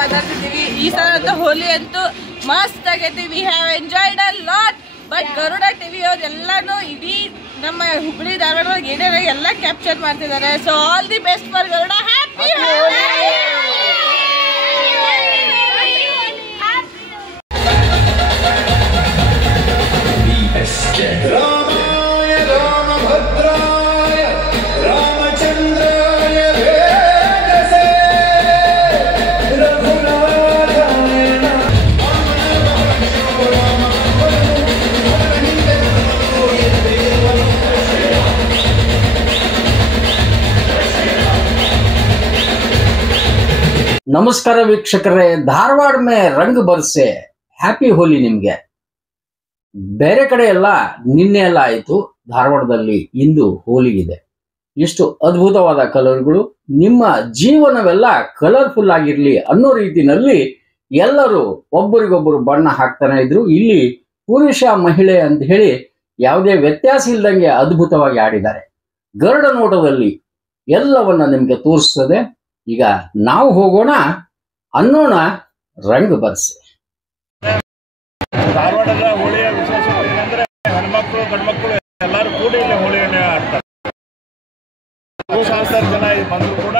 ಮಾತಾಡ್ತಿದ್ದೀವಿ. ಈ ಸಲ ಅಂತೂ ಹೋಲಿ ಅಂತೂ ಮಸ್ತ್ ಆಗೈತಿ. We have enjoyed a lot. But Garuda TV ಅವ್ರು ಎಲ್ಲಾನು ಇಡೀ ನಮ್ಮ ಹುಬ್ಬಳ್ಳಿ ಧಾರವಾಡ ಏನೇನೋ ಎಲ್ಲ ಕ್ಯಾಪ್ಚರ್ ಮಾಡ್ತಿದ್ದಾರೆ. So all the best for Garuda. Happy ರಾಮಾಯ ರಾಮಭದ್ರಾಯ ರಾಮಚಂದ್ರಾಯ ವೇದಸೇ ರಘುನಾಥಾಯ ನಮಸ್ಕಾರ ವೀಕ್ಷಕರೇ, ಧಾರವಾಡ ಮೇ ರಂಗ್ ಬರ್ಸೆ. ಹ್ಯಾಪಿ ಹೋಲಿ ನಿಮ್ಗೆ. ಬೇರೆ ಕಡೆ ಎಲ್ಲ ನಿನ್ನೆ ಎಲ್ಲ ಆಯಿತು, ಧಾರವಾಡದಲ್ಲಿ ಇಂದು ಹೋಲಿ ಇದೆ. ಎಷ್ಟು ಅದ್ಭುತವಾದ ಕಲರ್ಗಳು. ನಿಮ್ಮ ಜೀವನವೆಲ್ಲ ಕಲರ್ಫುಲ್ ಆಗಿರ್ಲಿ ಅನ್ನೋ ರೀತಿನಲ್ಲಿ ಎಲ್ಲರೂ ಒಬ್ಬರಿಗೊಬ್ಬರು ಬಣ್ಣ ಹಾಕ್ತಾನೆ ಇದ್ರು. ಇಲ್ಲಿ ಪುರುಷ ಮಹಿಳೆ ಅಂತ ಹೇಳಿ ಯಾವುದೇ ವ್ಯತ್ಯಾಸ ಇಲ್ದಂಗೆ ಅದ್ಭುತವಾಗಿ ಆಡಿದ್ದಾರೆ. ಗರುಡ ನೋಟದಲ್ಲಿ ಎಲ್ಲವನ್ನ ನಿಮ್ಗೆ ತೋರಿಸ್ತದೆ. ಈಗ ನಾವು ಹೋಗೋಣ, ಅನ್ನೋಣ ರಂಗ್ ಬರ್ಸೆ. ಧಾರವಾಡದ ಹೋಳಿಯ ವಿಶೇಷತೆ ಏನಂದ್ರೆ ಹೆಣ್ಮಕ್ಳು ಗಂಡ್ಮಕ್ಳು ಎಲ್ಲರೂ ಕೂಡಿ ಇಲ್ಲಿ ಹೋಳಿಯನ್ನೇ ಆಡ್ತಾರೆ. ಸಾವಿರ ಜನ ಬಂದರೂ ಕೂಡ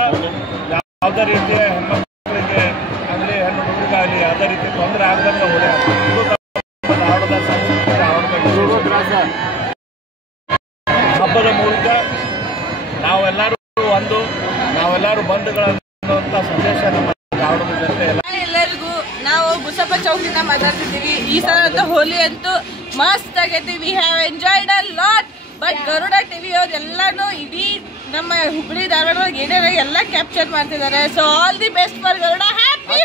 ಯಾವುದೇ ರೀತಿಯ ಹೆಣ್ಮಕ್ಳಿಗೆ ಆಗಲಿ ಹೆಣ್ಣು ಹುಡುಗರಿಗಾಗಲಿ ಯಾವುದೇ ರೀತಿ ತೊಂದರೆ ಆಗದಂತ ಹೋಳಿ ಆಗ್ತದೆ. ಇದು ಧಾರವಾಡದ ಸಂಸ್ಕೃತಿ, ಧಾರವಾಡದ ಹಬ್ಬದ ಮೂಲಕ ನಾವೆಲ್ಲರೂ ಒಂದು, ನಾವೆಲ್ಲರೂ ಬಂಧುಗಳನ್ನುವಂಥ ಸಂದೇಶ ನಮ್ಮ ಧಾರವಾಡದ ಜನತೆ ಎಲ್ಲರಿಗೂ. ನಾವು ಬುಸಪ್ಪ ಚೌಕಿಂದ ಮಾತಾಡ್ತಿದ್ದೀವಿ. ಈ ಸಲ ಅಂತೂ ಹೋಲಿ ಅಂತೂ ಮಸ್ತ್ ಆಗೈತಿ. We have enjoyed a lot. But Garuda TV ಅವ್ರು ಎಲ್ಲಾನು ಇಡೀ ನಮ್ಮ ಹುಬ್ಬಳ್ಳಿ ಧಾರವಾಡ ಏನೇನೋ ಎಲ್ಲ ಕ್ಯಾಪ್ಚರ್ ಮಾಡ್ತಿದ್ದಾರೆ. So all the best for Garuda. Happy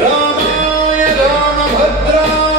रामाय रामभद्राय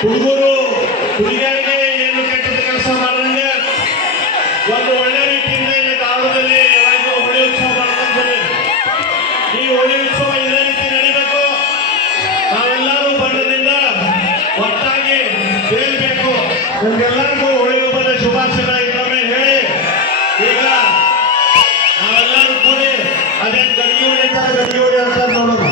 ಹುಡುಗರು ಹುಡುಗಿಯರಿಗೆ ಏನು ಕೆಟ್ಟದ ಕೆಲಸ ಮಾಡಿದಂಗೆ ಒಂದು ಒಳ್ಳೆ ರೀತಿಯಿಂದ ಇಲ್ಲಿ ಧಾರವಾಡದಲ್ಲಿ ಯಾವಾಗಲೂ ಹೋಳಿ ಉತ್ಸವ ಮಾಡ್ಕೊಂತೀವಿ. ಈ ಹೋಳಿ ಉತ್ಸವ ಇದೇ ರೀತಿ ನಡೀಬೇಕು. ನಾವೆಲ್ಲ ನಿಮ್ಗೆಲ್ಲರಿಗೂ ಹೋಳಿ ಹಬ್ಬದ ಶುಭಾಶಯಗಳ ಇನ್ನೊಮ್ಮೆ ಹೇಳಿ ಈಗ ನಾವೆಲ್ಲರೂ ಕೂಡಿ ಅದೇ ಗಡಿಯೂಡಿ ಅಂತ ನೋಡೋದು.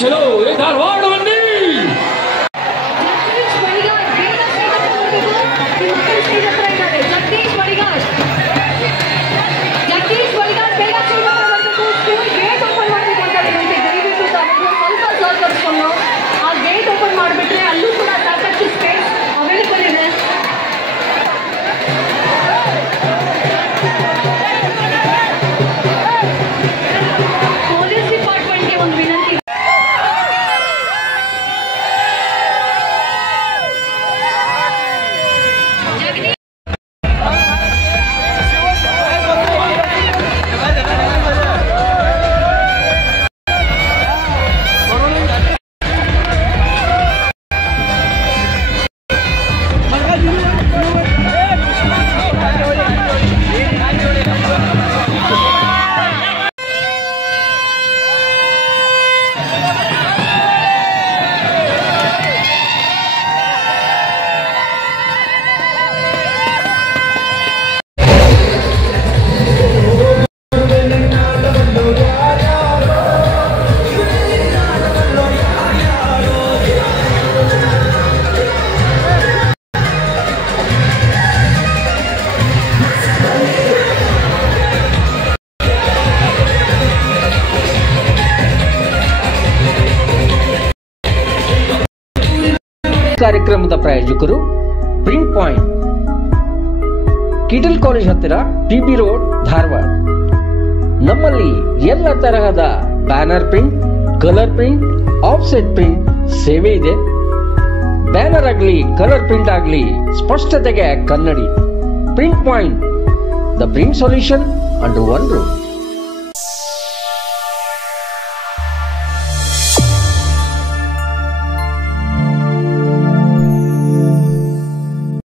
चलो ये धारवाड़ बंदी ಆ ಗೇಟ್ ಓಪನ್ ಮಾಡಿಬಿಟ್ರೆ ಅಲ್ಲೂ ಕೂಡ ಸಾಕಷ್ಟು ಸ್ಪೇಸ್ ಅವೈಲೇಬಲ್ ಇದೆ. ಪೊಲೀಸ್ ಡಿಪಾರ್ಟ್ಮೆಂಟ್ಗೆ ಒಂದು ವಿನಂತಿ. ಕಾರ್ಯಕ್ರಮದ ಪ್ರಾಯೋಜಕರು ಪ್ರಿಂಟ್ ಪಾಯಿಂಟ್, ಕಿಟಲ್ ಕಾಲೇಜ್ ಹತ್ತಿರ, ಟಿಬಿ ರೋಡ್, ಧಾರವಾಡ. ನಮ್ಮಲ್ಲಿ ಎಲ್ಲ ತರಹದ banner print, colour print, offset print ಸೇವೆ ಇದೆ. ಬ್ಯಾನರ್ ಆಗಲಿ ಕಲರ್ ಪ್ರಿಂಟ್ ಆಗಲಿ ಸ್ಪಷ್ಟತೆಗೆ ಕನ್ನಡಿ. Print point, the print solution under one roof.